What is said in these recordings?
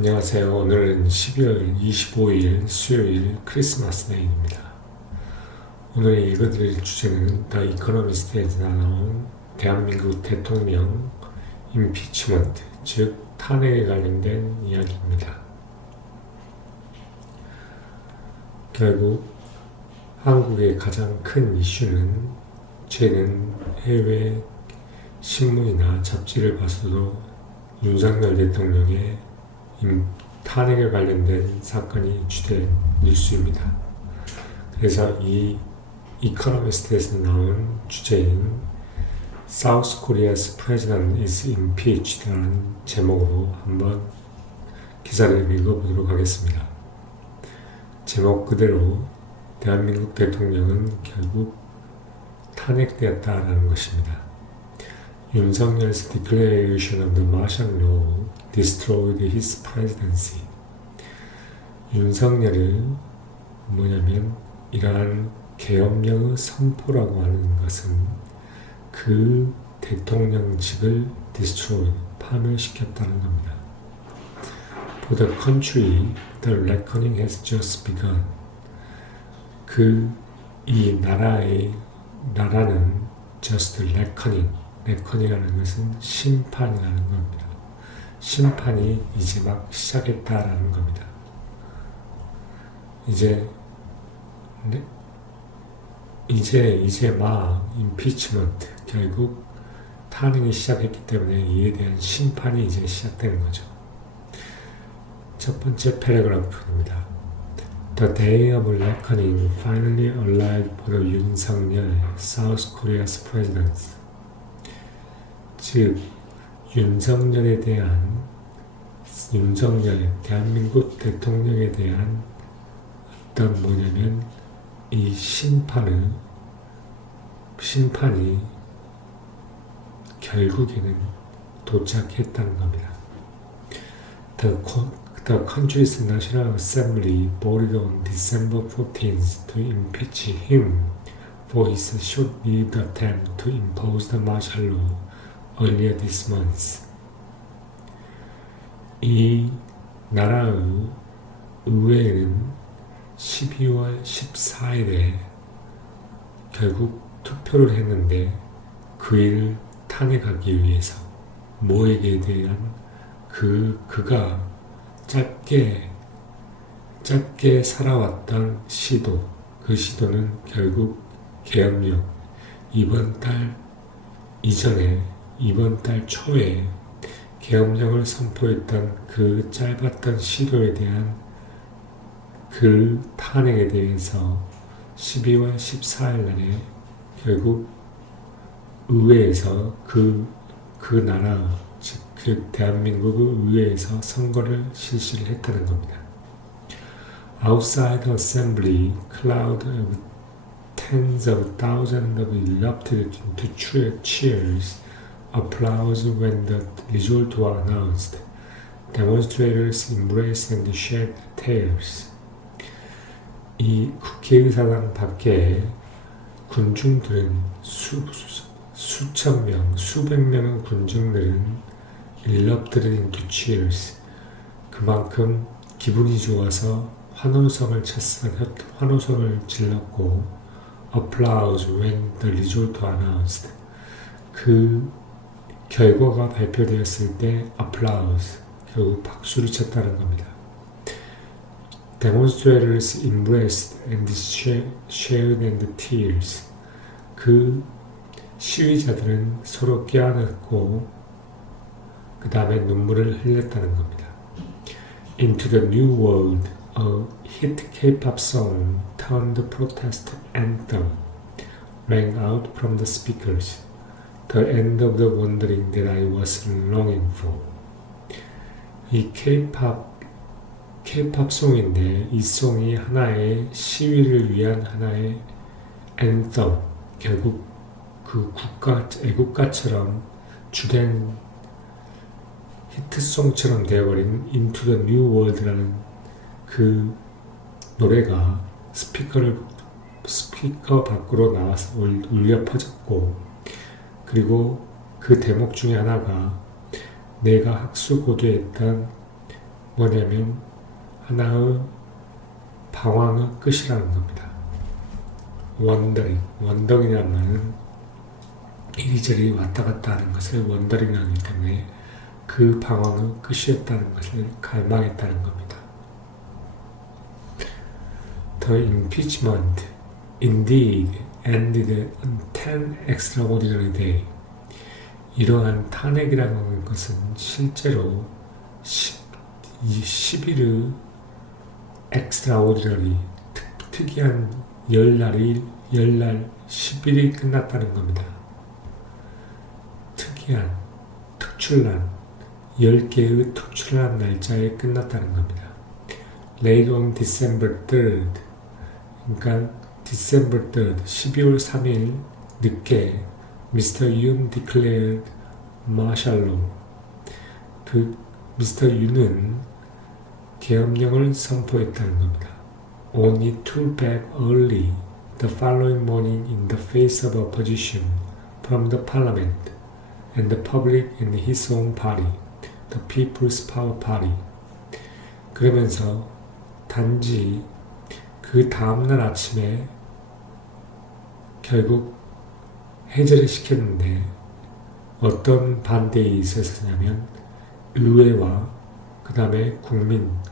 안녕하세요. 오늘은 12월 25일 수요일 크리스마스 데이입니다. 오늘 읽어드릴 주제는 The Economist에서 나온 대한민국 대통령 임피치먼트, 즉 탄핵에 관련된 이야기입니다. 결국 한국의 가장 큰 이슈는 저희는 해외 신문이나 잡지를 봐서도 윤석열 대통령의 탄핵에 관련된 사건이 주된 뉴스입니다. 그래서 이 이코노미스트에서 나온 주제인 South Korea's President is Impeached라는 제목으로 한번 기사를 읽어보도록 하겠습니다. 제목 그대로 대한민국 대통령은 결국 탄핵되었다라는 것입니다. 윤석열's declaration of the martial law destroyed his presidency. 윤석열을 뭐냐면 이러한 계엄령의 선포라고 하는 것은 그 대통령직을 destroy, 파멸시켰다는 겁니다. For the country, the reckoning has just begun. 이 나라는 just reckoning이라는 것은 심판이라는 겁니다. 심판이 이제 막 시작했다라는 겁니다. 이제 막 임피치먼트, 결국 탄핵이 시작했기 때문에 이에 대한 심판이 이제 시작되는 거죠. 첫 번째 패러그래프입니다. The day of reckoning finally arrived for the 윤석열, South Korea's president. 즉 윤석열, 대한민국 대통령에 대한 어떤 뭐냐면 이 심판이 결국에는 도착했다는 겁니다. The country's National Assembly voted on December 14th to impeach him for his short-lived attempt to impose the martial law earlier this month. 이 나라의 의회는 12월 14일에 결국 투표를 했는데 그를 탄핵하기 위해서 뭐에게 대한 그가 짧게 살아왔던 시도, 그 시도는 결국 계엄령, 이번 달 초에 계엄령을 선포했던 그 짧았던 시도에 대한 그 탄핵에 대해서 12월 14일 날에 결국 의회에서 그 나라, 즉 대한민국의 의회에서 선거를 실시를 했다는 겁니다. Outside the assembly, cloud of tens of thousands of erupted into cheers, applause when the results were announced. Demonstrators embraced and shed tears. 이 국회의사당 밖에 군중들은 수천 명, 수백 명의 군중들은 erupted into cheers. 그만큼 기분이 좋아서 환호성을 질렀고, applause when the result was announced. 그 결과가 발표되었을 때 applause, 결국 박수를 쳤다는 겁니다. Demonstrators embraced and shared and tears. 그 시위자들은 서로 껴안았고 그 다음에 눈물을 흘렸다는 겁니다. Into the New World, a hit K-pop song turned the protest anthem rang out from the speakers. The end of the wandering that I was longing for. 이 K-pop 송인데 이 송이 하나의 시위를 위한 하나의 anthem, 결국 그 애국가처럼 주된 히트송처럼 되어버린 Into the New World라는 그 노래가 스피커 밖으로 나와서 울려 퍼졌고, 그리고 그 대목 중에 하나가 내가 학수고대했던 뭐냐면 하나의 방황의 끝이라는 겁니다. 원더링이라는 말은 이리저리 왔다 갔다 하는 것을 원더링이라고 하기 때문에 그 방황의 끝이었다는 것을 갈망했다는 겁니다. The impeachment indeed ended on 10 extraordinary day. 이러한 탄핵이라는 것은 실제로 10일의 extraordinary 특이한 열날 10일이 끝났다는 겁니다. 특이한 특출난 10개의 특출난 날짜에 끝났다는 겁니다. Late on December 3rd, 그러니까 December 3rd, 12월 3일 늦게 Mr. Yoon declared martial law. 그 Mr. Yoon은 계엄령을 선포했다는 겁니다. Only to back early the following morning in the face of opposition from the parliament and the public and his own party, the People's Power Party. 그러면서 단지 그 다음날 아침에 결국 해제를 시켰는데 어떤 반대에 있었냐면 의회와 그 다음에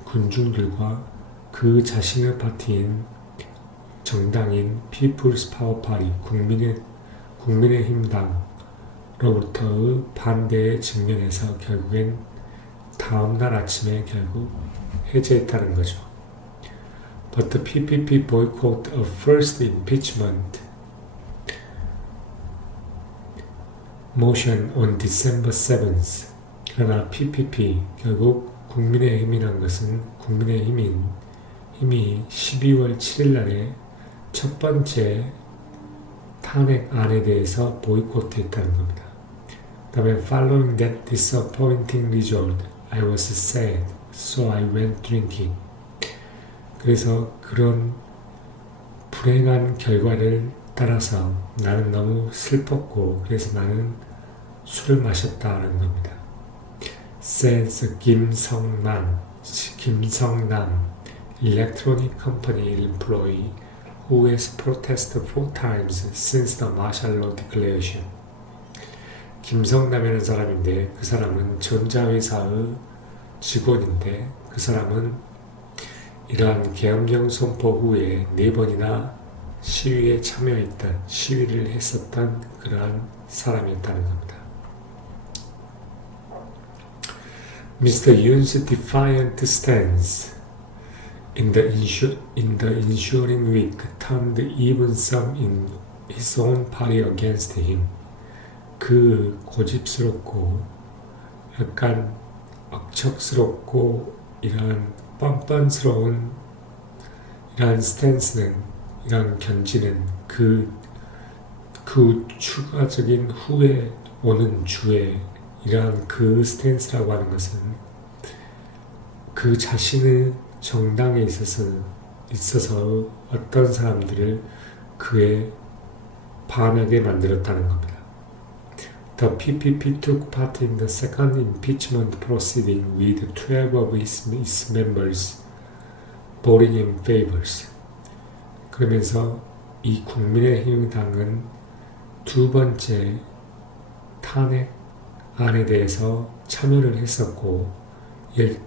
군중들과 그 자신의 파티인 정당인 People's Power Party, 국민의힘당으로부터의 반대에 직면해서 결국엔 다음날 아침에 결국 해제했다는 거죠. But the PPP boycott a first impeachment motion on December 7th. 그러나 PPP, 결국 국민의힘이란 것은 국민의힘이 12월 7일 날에 첫 번째 탄핵안에 대해서 보이콧했다는 겁니다. 다음에 Following that disappointing result, I was sad, so I went drinking. 그래서 그런 불행한 결과를 따라서 나는 너무 슬펐고 그래서 나는 술을 마셨다는 겁니다. Says 김성남, electronic company employee who has protested 4 times since the martial law declaration. 김성남이라는 사람인데 그 사람은 전자회사의 직원인데 그 사람은 이러한 계엄령 선포 후에 4번이나 시위에 시위를 했었던 그러한 사람이었다는 겁니다. Mr. Yoon's defiant stance in the ensuing week turned even some in his own party against him. 그 고집스럽고 약간 억척스럽고 이러한 뻔뻔스러운 이러한 스탠스는, 이러한 견지는 그 추가적인 후에 오는 주에 이러한 그 스탠스라고 하는 것은 그 자신의 정당에 있어서 어떤 사람들을 그에 반하게 만들었다는 겁니다. The PPP took part in the second impeachment proceeding with 12 of its members voting in favor. 그러면서 이 국민의힘당은 두 번째 탄핵안에 대해서 참여를 했었고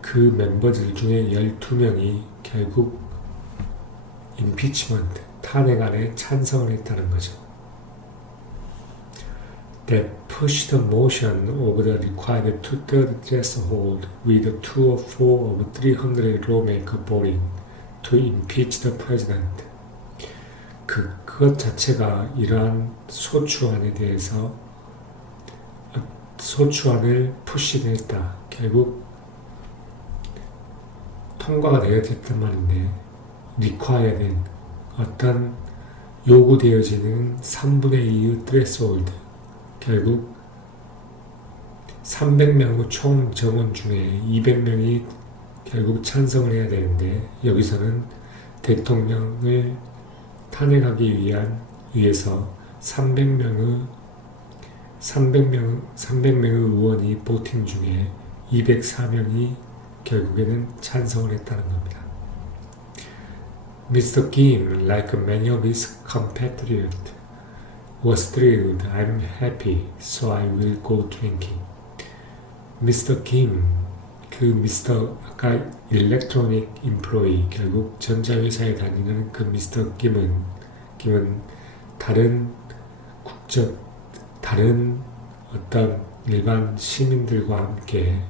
그 멤버들 중에 12명이 결국 임피치먼트, 탄핵안에 찬성을 했다는 거죠. That pushed the motion of the required 2/3 threshold with 2 or 4 of 300 lawmakers voting to impeach the president. 그것 자체가 이러한 소추안에 대해서 소추안을 푸시했다. 결국 통과가 되어졌단 말인데 required 어떤 요구되어지는 3분의 2의 threshold 결국 300명의 총 정원 중에 200명이 결국 찬성을 해야 되는데 여기서는 대통령을 탄핵하기 위해서 300명의 의원이 보팅 중에 204명이 결국에는 찬성을 했다는 겁니다. Mr. Kim, like many of his compatriots, was thrilled. I'm happy, so I will go drinking. Mr. Kim, 그 미스터 아까 일렉트로닉 임플로이 결국 전자회사에 다니는 그 미스터 김은 다른 국적 다른 어떤 일반 시민들과 함께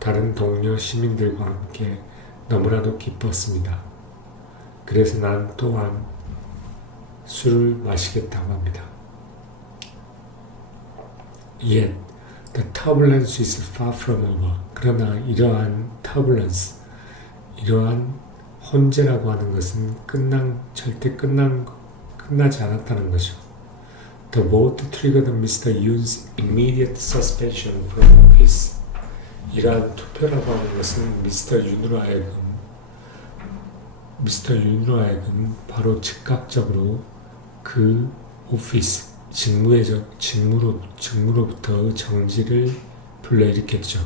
다른 동료 시민들과 함께 너무나도 기뻤습니다. 그래서 난 또한 술을 마시겠다고 합니다. Yet the turbulence is far from over. 그러나 이러한 turbulence, 이러한 혼재라고 하는 것은 절대 끝나지 않았다는 것이죠. The vote triggered Mr. Yoon's immediate suspension from office. 이러한 투표라고 하는 것은 미스터 윤으로 하여금 바로 즉각적으로 그 오피스, 직무로부터 정지를 불러일으켰죠.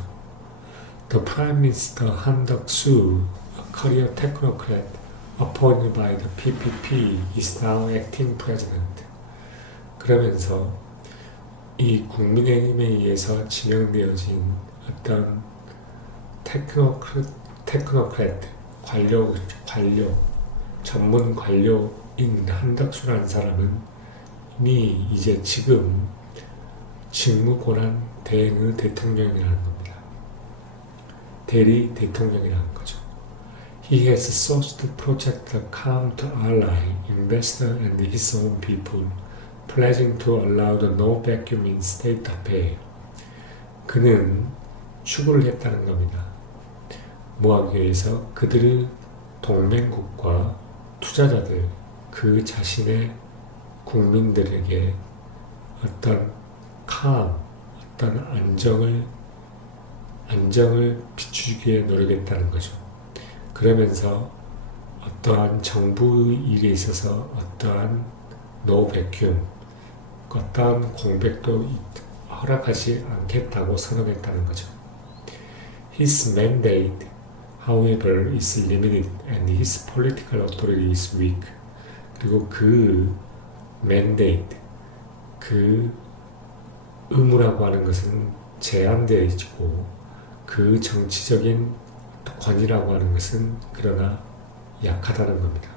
The Prime Minister Han Duck-soo, a career technocrat appointed by the PPP, is now acting president. 그러면서 이 국민의힘에 의해서 지명되어진 어떤 테크노크래트, 전문 관료인 한덕수라는 사람은 이제 지금 직무 권한 대행의 대통령이라는 겁니다. 대리 대통령이라는 거죠. He has sought to protect the calm to ally, investor and his own people, pledging to allow the no vacuum in state affair. 그는 추구를 했다는 겁니다. 뭐하기 위해서 그들의 동맹국과 투자자들, 그 자신의 국민들에게 어떤 어떤 안정을 비추기에 노력했다는 거죠. 그러면서 어떠한 정부의 일에 있어서 어떠한 노 베큐움, 어떠한 공백도 허락하지 않겠다고 선언했다는 거죠. His mandate, however, is limited and his political authority is weak. 그리고 그 mandate, 그 의무라고 하는 것은 제한되어 있고 그 정치적인 권위라고 하는 것은 그러나 약하다는 겁니다.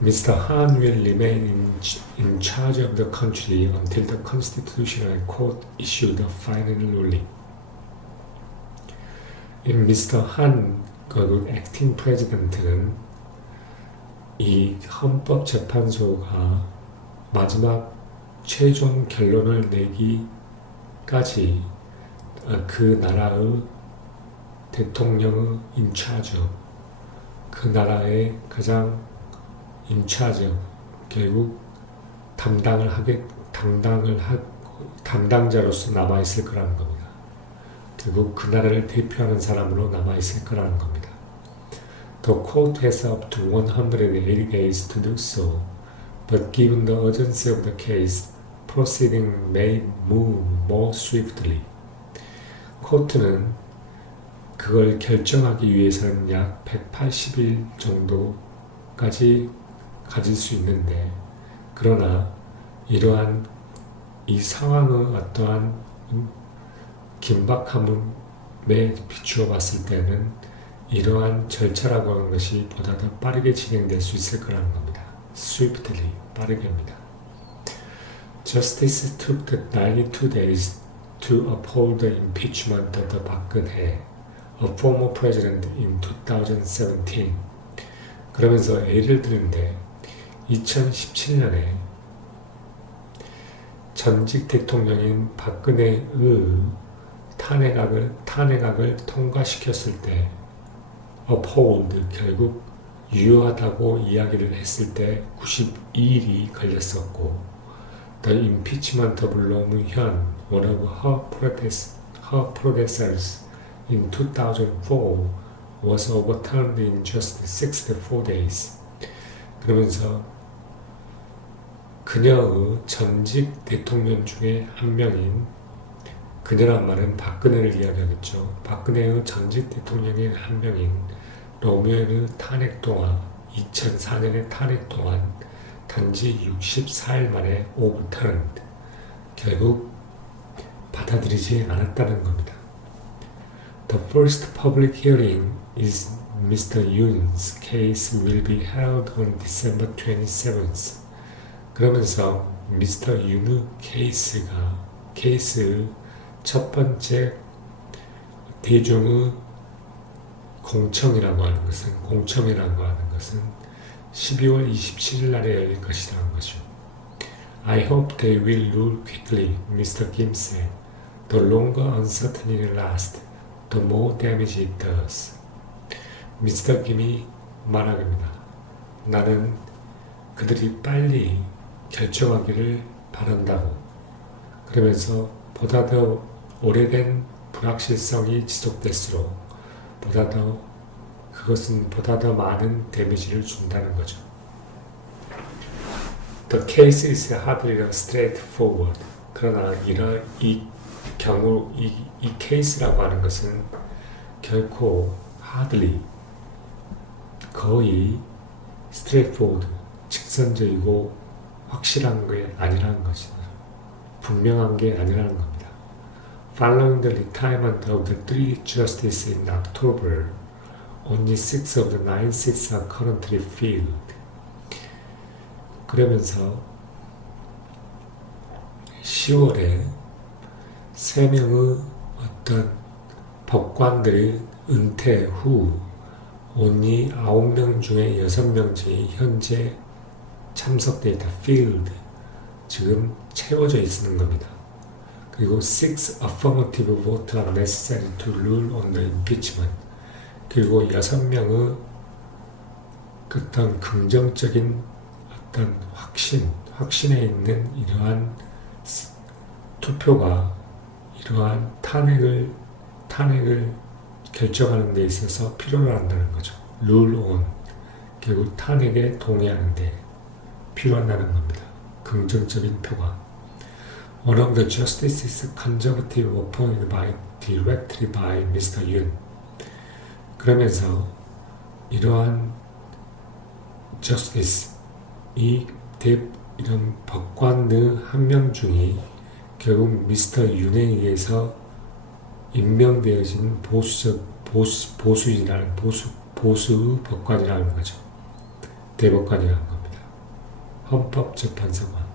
Mr. Han will remain in charge of the country until the Constitutional Court issue the final ruling. Mr. Han, 그 acting president는 이 헌법재판소가 마지막 최종 결론을 내기까지 그 나라의 대통령의 인차죠. 그 나라의 가장 인차죠. 결국 담당자로서 남아있을 거라는 겁니다. 결국 그 나라를 대표하는 사람으로 남아있을 거라는 겁니다. The court has up to 180 days to do so, but given the urgency of the case, proceeding may move more swiftly. 코트는 그걸 결정하기 위해서는 약 180일 정도까지 가질 수 있는데, 그러나 이러한 이 상황의 어떠한 긴박함에 비추어 봤을 때는 이러한 절차라고 하는 것이 보다 더 빠르게 진행될 수 있을 거라는 겁니다. swiftly, 빠르게입니다. Justice took the 92 days to uphold the impeachment of the Park Geun-hye, a former president, in 2017. 그러면서 예를 드는데 2017년에 전직 대통령인 박근혜의 탄핵안을 통과시켰을 때 uphold, 결국 유효하다고 이야기를 했을 때 92일이 걸렸었고, The impeachment of Roh Moo-hyun, one of her predecessors in 2004, was overturned in just 64 days. 그러면서 그녀의 전직 대통령 중에 한 명인 그녀란 말은 박근혜를 이야기하겠죠. 박근혜의 전직 대통령의 한 명인 노무현의 탄핵 동안 2004년의 탄핵 동안 단지 64일 만에 overturned, 결국 받아들이지 않았다는 겁니다. The first public hearing is Mr. Yoon's case will be held on December 27th. 그러면서 미스터 윤의 케이스의 첫 번째 대중의 공청이라고 하는 것은 12월 27일 날에 열릴 것이라는 거죠. I hope they will rule quickly, Mr. Kim said. The longer uncertainty lasts, the more damage it does. 미스터 김이 말합니다. 나는 그들이 빨리 결정하기를 바란다고. 그러면서 보다 더 오래된 불확실성이 지속될수록 그것은 보다 더 많은 데미지를 준다는 거죠. The case is hardly straightforward. 그러나 이 케이스라고 하는 것은 결코 hardly, 거의 straightforward, 직선적이고 확실한 게 아니라는 것이다. 분명한 게 아니라는 겁니다. Following the retirement of the three justices in October, only 6 of the 9 seats are currently filled. 그러면서 10월에 3명의 어떤 법관들의 은퇴 후 only 9명 중에 6명이 현재 참석데이터 filled, 지금 채워져 있는 겁니다. 그리고 6 affirmative votes are necessary to rule on the impeachment. 그리고 6명의 어떤 긍정적인 어떤 확신에 있는 이러한 투표가 이러한 탄핵을 결정하는 데 있어서 필요로 한다는 거죠. rule on, 결국 탄핵에 동의하는 데 필요한다는 겁니다. 긍정적인 표가. One of the justices conservative appointed directly by Mr. Yoon. 그러면서 이러한 justice, 이런 법관의 한 명 중이 결국 미스터 윤에 의해서 임명되어진 보수의 법관이라는 거죠. 대법관이라는 겁니다. 헌법재판소관.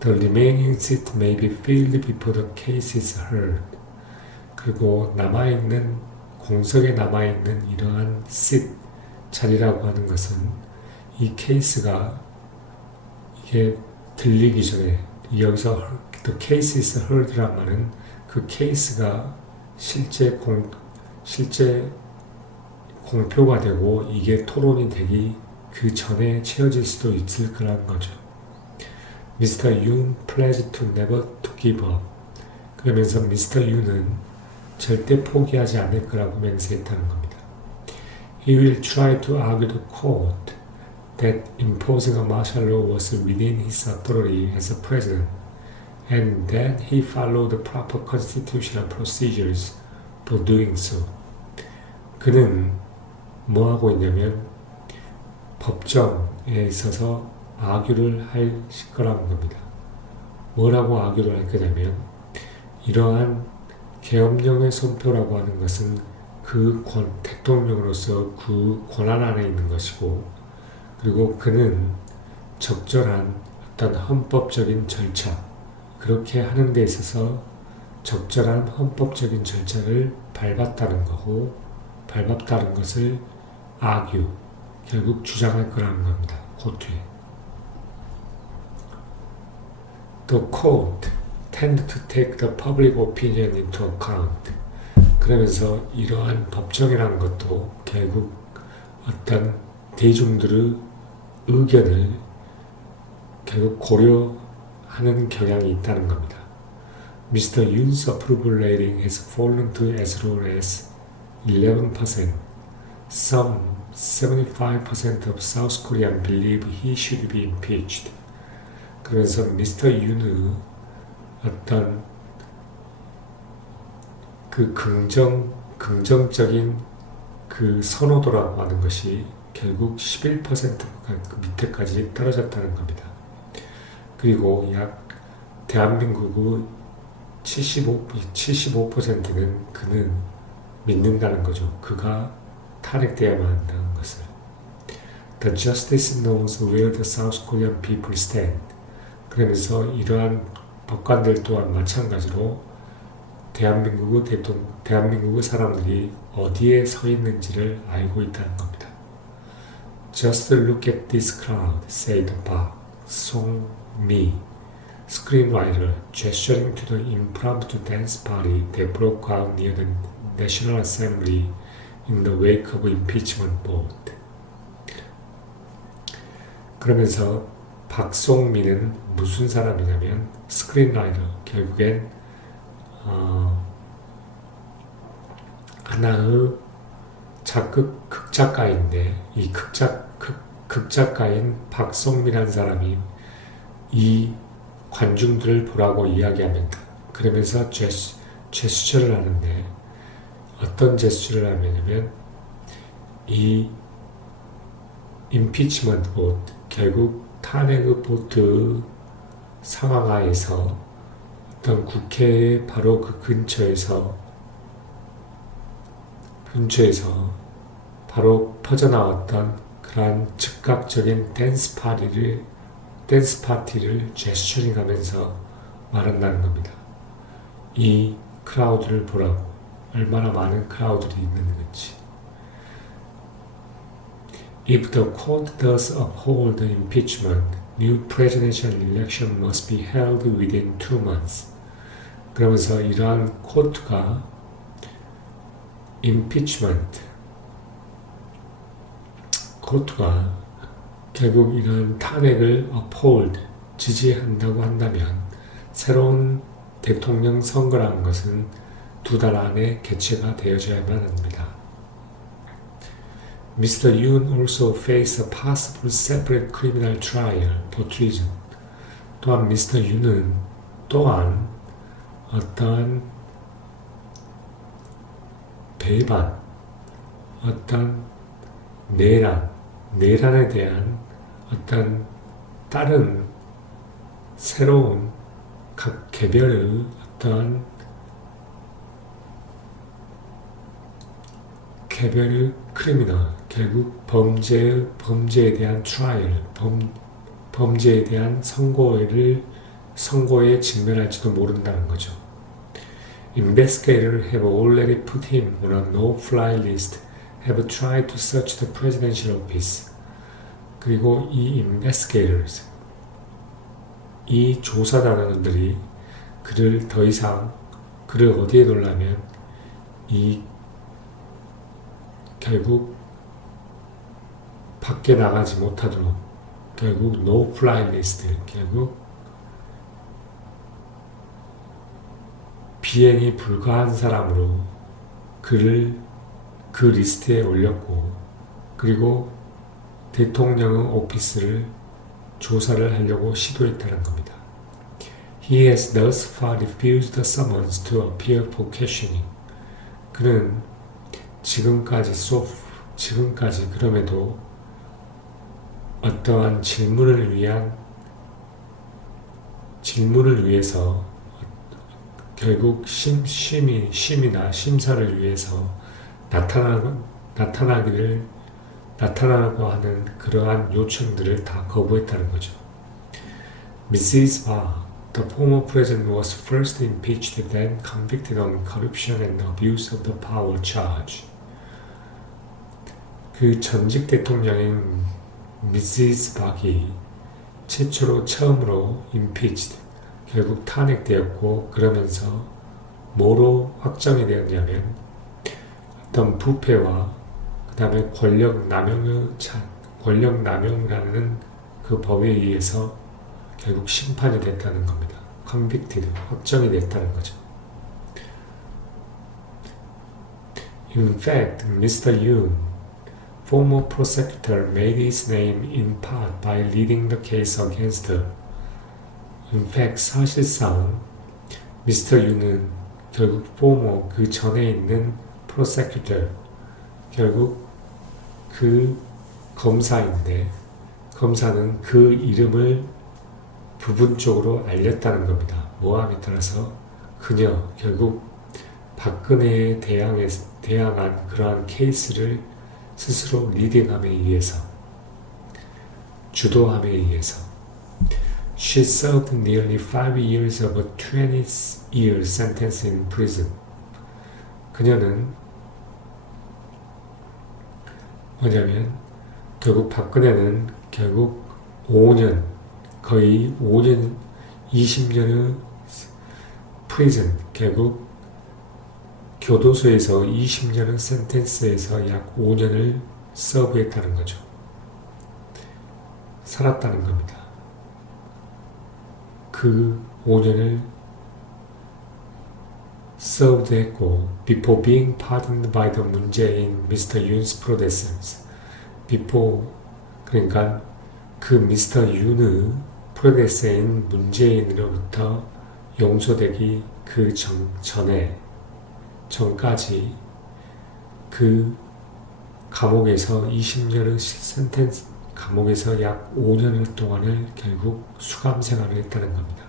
The remaining seat may be filled before the case is heard. 그리고 공석에 남아있는 이러한 seat, 자리라고 하는 것은 이 케이스가 이게 들리기 전에, 여기서 the case is heard란 말은 그 케이스가 실제 공표가 되고 이게 토론이 되기 그 전에 채워질 수도 있을 거라는 거죠. Mr. Yoon pledged to never to give up. 그러면서 미스터 윤은 절대 포기하지 않을 거라고 맹세했다는 겁니다. He will try to argue to court that imposing a martial law was within his authority as a president, and that he followed the proper constitutional procedures for doing so. 그는 뭐 하고 있냐면 법정에 있어서 아규를 할 거라는 겁니다. 뭐라고 아규를 할 거냐면 이러한 계엄령의 선포라고 하는 것은 대통령으로서 그 권한 안에 있는 것이고, 그리고 그는 적절한 어떤 헌법적인 절차, 그렇게 하는 데 있어서 적절한 헌법적인 절차를 밟았다는 것을 아규, 결국 주장할 거라는 겁니다. 고투에. The court tend to take the public opinion into account. 그러면서 이러한 법정이라는 것도 결국 어떤 대중들의 의견을 결국 고려하는 경향이 있다는 겁니다. Mr. Yoon's approval rating has fallen to as low as 11%. Some 75% of South Koreans believe he should be impeached. 그래서 미스터 윤의 어떤 그 긍정적인 그 선호도라고 하는 것이 결국 11%가 그 밑에까지 떨어졌다는 겁니다. 그리고 약 대한민국의 75%는 그는 믿는다는 거죠. 그가 탄핵되어야만 한다는 것을. The justice knows where the South Korean people stand. 그러면서 이러한 법관들 또한 마찬가지로 대한민국의 사람들이 어디에 서 있는지를 알고 있다는 겁니다. Just look at this crowd, said Park Song-mi, screenwriter, gesturing to the impromptu dance party that broke out near the National Assembly in the wake of impeachment vote. 그러면서 박송미는 무슨 사람이냐면 스크린라이터, 결국엔 하나의 극작가인데 이 극작가인 박송미라는 사람이 이 관중들을 보라고 이야기합니다. 그러면서 제스처를 하는데 어떤 제스처를 하냐면 이 임피치먼트 보트, 결국 탄핵의 보트 상황 하에서 어떤 국회의 바로 그 근처에서 바로 퍼져나왔던 그러한 즉각적인 댄스 파티를 제스처링 하면서 말한다는 겁니다. 이 크라우드를 보라고, 얼마나 많은 크라우드들이 있는 건지. If the court does uphold the impeachment, new presidential election must be held within 2 months. 그러면서 이러한 코트가 코트가 결국 이런 탄핵을 uphold, 지지한다고 한다면 새로운 대통령 선거라는 것은 2달 안에 개최가 되어져야만 합니다. Mr. Yoon also faced a possible separate criminal trial for treason. 또한 Mr. Yoon은 또한 어떤 배반, 어떤 내란에 대한 어떤 다른 새로운 각 개별의 어떤 크리미널, 결국 범죄에 대한 트라이얼, 범죄에 대한 선고에 직면할지도 모른다는 거죠. Investigators have already put him on a no-fly list, have tried to search the presidential office. 그리고 이 investigators, 이 조사단원들이 그를 어디에 놓으려면 결국 밖에 나가지 못하도록, 결국 no-fly list, 결국 비행이 불가한 사람으로 그를 그 리스트에 올렸고, 그리고 대통령의 오피스를 조사를 하려고 시도했다는 겁니다. He has thus far refused the summons to appear for questioning. 그는 지금까지 그럼에도 어떠한 질문을 위해서 결국 심이나 심사를 위해서 나타나라고 하는 그러한 요청들을 다 거부했다는 거죠. Mrs. Park, the former president, was first impeached, then convicted on corruption and abuse of the power charge. 그 전직 대통령인 Mrs. Park이 처음으로 impeached, 결국 탄핵되었고, 그러면서 뭐로 확정이 되었냐면 어떤 부패와 그 다음에 권력 남용이라는 그 법에 의해서 결국 심판이 됐다는 겁니다. convicted, 확정이 됐다는 거죠. In fact, Mr. Yoon, former prosecutor, made his name in part by leading the case against her. In fact, 사실상 Mr. Yoon은 결국 former 그 전에 있는 prosecutor 결국 그 검사인데 검사는 그 이름을 부분적으로 알렸다는 겁니다. 모함에 따라서 그녀 결국 박근혜에 대항한 그러한 케이스를 스스로 리딩함에 의해서 주도함에 의해서 She served nearly 5 years of a 20-year sentence in prison. 그녀는 뭐냐면 결국 박근혜는 결국 5년 거의 5년 20년의 프리즌 결국 교도소에서 20년의 센텐스에서 약 5년을 서브했다는 거죠. 살았다는 겁니다. 그 5년을 served 했고 before being pardoned by the Moon Jae-in, Mr. Yoon's predecessors. before 그러니까 그 미스터 윤의 프로데서인 문재인으로부터 용서되기 그 전까지 그 감옥에서 20년의 센텐스 감옥에서 약 5년을 동안을 결국 수감 생활을 했다는 겁니다.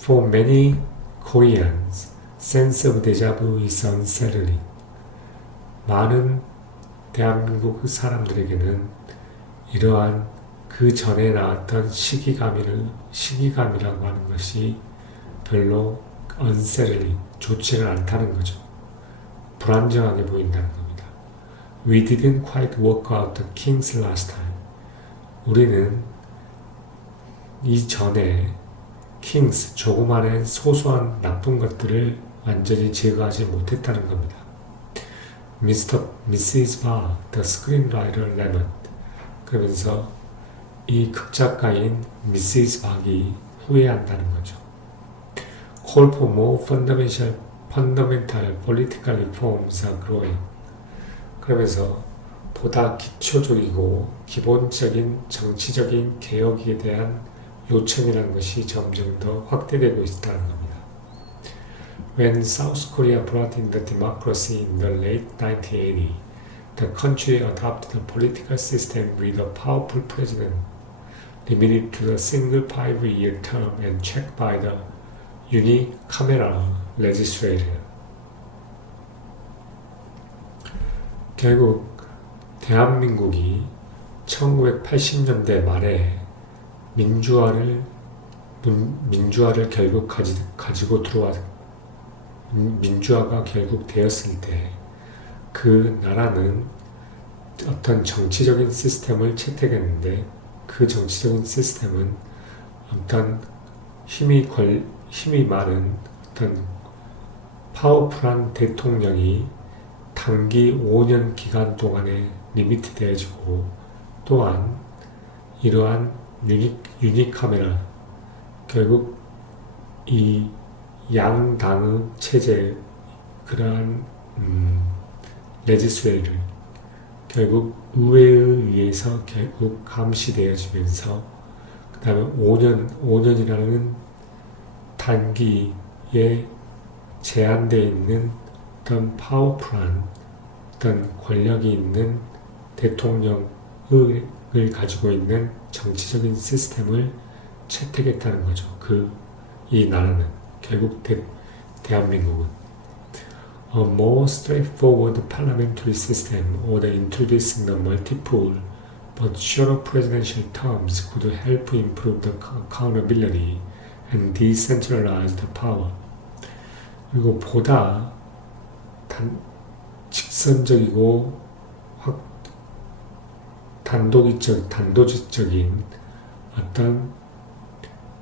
For many Koreans, sense of deja vu is unsettling. 많은 대한민국 사람들에게는 이러한 그 전에 나왔던 시기감이라고 하는 것이 별로 unsettling, 좋지는 않다는 거죠. 불안정하게 보인다는 겁니다. We didn't quite work out the kinks last time. 우리는 이전에 kinks, 조그마한 소소한 나쁜 것들을 완전히 제거하지 못했다는 겁니다. Mrs. Park, the screenwriter lament. 그러면서 이 극작가인 Mrs. Park이 후회한다는 거죠. Call for more fundamental political reforms are growing. 그러면서 보다 기초적이고 기본적인 정치적인 개혁에 대한 요청이라는 것이 점점 더 확대되고 있다는 겁니다. When South Korea brought in the democracy in the late 1980s, the country adopted a political system with a powerful president, limited to a single 5-year term and checked by the unicameral legislature. 결국 대한민국이 1980년대 말에 민주화를 결국 가지고 민주화가 결국 되었을 때 그 나라는 어떤 정치적인 시스템을 채택했는데 그 정치적인 시스템은 어떤 힘이 많은 어떤 파워풀한 대통령이 단기 5년 기간 동안에 리미트 되어지고 또한 이러한 유니카메라 결국 이 양당의 체제 그러한 레지스레이를 결국 의회에 의해서 결국 감시되어지면서 그 다음에 5년이라는 단기에 제한되어 있는 어떤 파워풀한 어떤 권력이 있는 대통령을 가지고 있는 정치적인 시스템을 채택했다는 거죠. 이 나라는 결국 대한민국은 A more straightforward parliamentary system or the introducing the multiple but shorter presidential terms could help improve the accountability and decentralize the power. 그리고 보다 직선적이고 단도직적인 어떤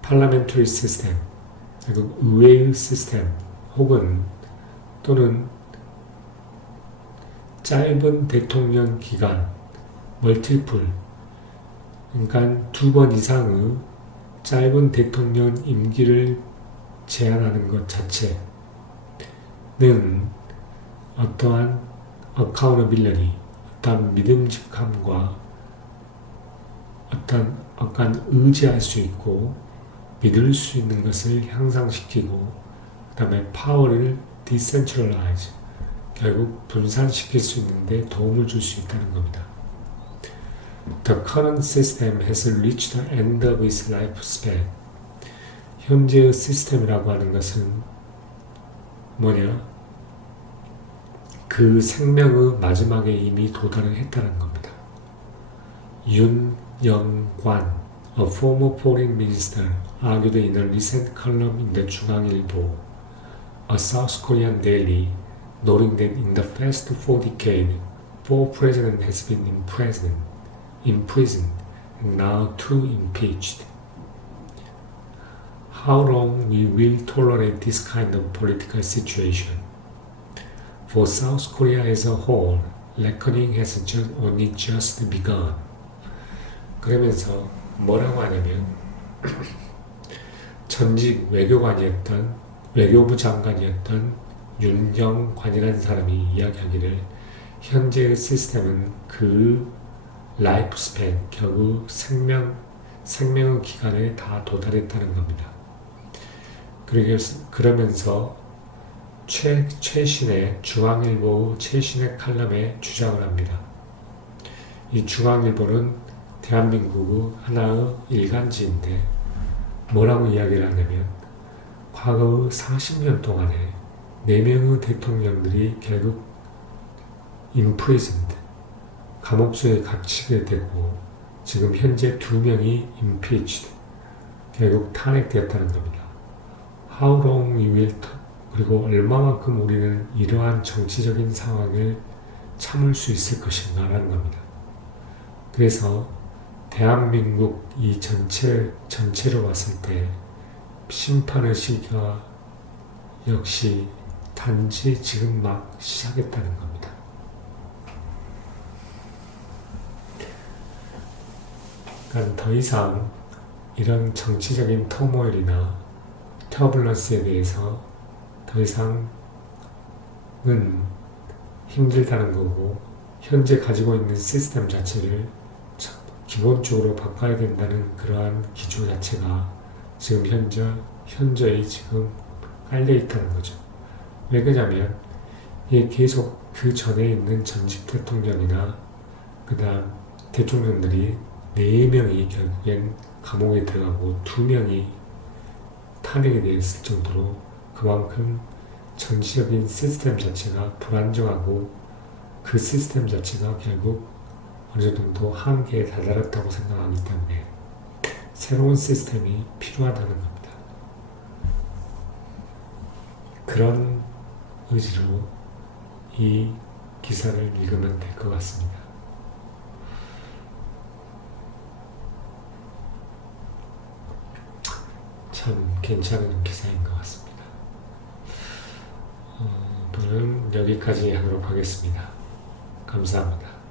parliamentary system, 그리고 의회의 시스템 혹은 또는 짧은 대통령 기간, 멀티플, 그러니까 2번 이상의 짧은 대통령 임기를 제한하는 것 자체는 어떠한 accountability, 어떤 믿음직함과 어떤 의지할 수 있고 믿을 수 있는 것을 향상시키고 그 다음에 power를 decentralize, 결국 분산시킬 수 있는데 도움을 줄 수 있다는 겁니다. The current system has reached the end of its lifespan. 현재의 시스템이라고 하는 것은 뭐냐? 그 생명의 마지막에 이미 도달을 했다는 겁니다. 윤영관, a former foreign minister, argued in a recent column in the 중앙일보, a South Korean daily, noting that in the past 4 decades, 4 presidents has been imprisoned, and now 2 impeached. How long we will tolerate this kind of political situation? For South Korea as a whole, reckoning has only just begun. 그러면서 뭐라고 하냐면 전직 외교부 장관이었던 윤영관이라는 사람이 이야기하기를 현재의 시스템은 그 라이프 스팬, 결국 생명의 기간에 다 도달했다는 겁니다. 그러면서 최신의 중앙일보 최신의 칼럼에 주장을 합니다. 이 중앙일보는 대한민국의 하나의 일간지인데 뭐라고 이야기를 하냐면 과거 40년 동안에 4명의 대통령들이 결국 imprisoned, 감옥소에 갇히게 되고 지금 현재 2명이 impeached, 결국 탄핵되었다는 겁니다. How long we will 그리고 얼마만큼 우리는 이러한 정치적인 상황을 참을 수 있을 것인가 라는 겁니다. 그래서 대한민국 이 전체로 봤을 때 심판의 시기가 역시 단지 지금 막 시작했다는 겁니다. 그러니까 더 이상 이런 정치적인 터모일이나 터블런스에 대해서 더 이상은 힘들다는 거고 현재 가지고 있는 시스템 자체를 기본적으로 바꿔야 된다는 그러한 기조 자체가 지금 현저히 지금 깔려 있다는 거죠. 왜 그러냐면 이게 계속 그 전에 있는 전직 대통령이나 그 다음 대통령들이 4명이 결국엔 감옥에 들어가고 2명이 탄핵이 되었을 정도로 그만큼 정치적인 시스템 자체가 불안정하고 그 시스템 자체가 결국 어느 정도 한계에 다다랐다고 생각하기 때문에 새로운 시스템이 필요하다는 겁니다. 그런 의지로 이 기사를 읽으면 될 것 같습니다. 참 괜찮은 기사인 것 같습니다. 오늘은 여기까지 하도록 하겠습니다. 감사합니다.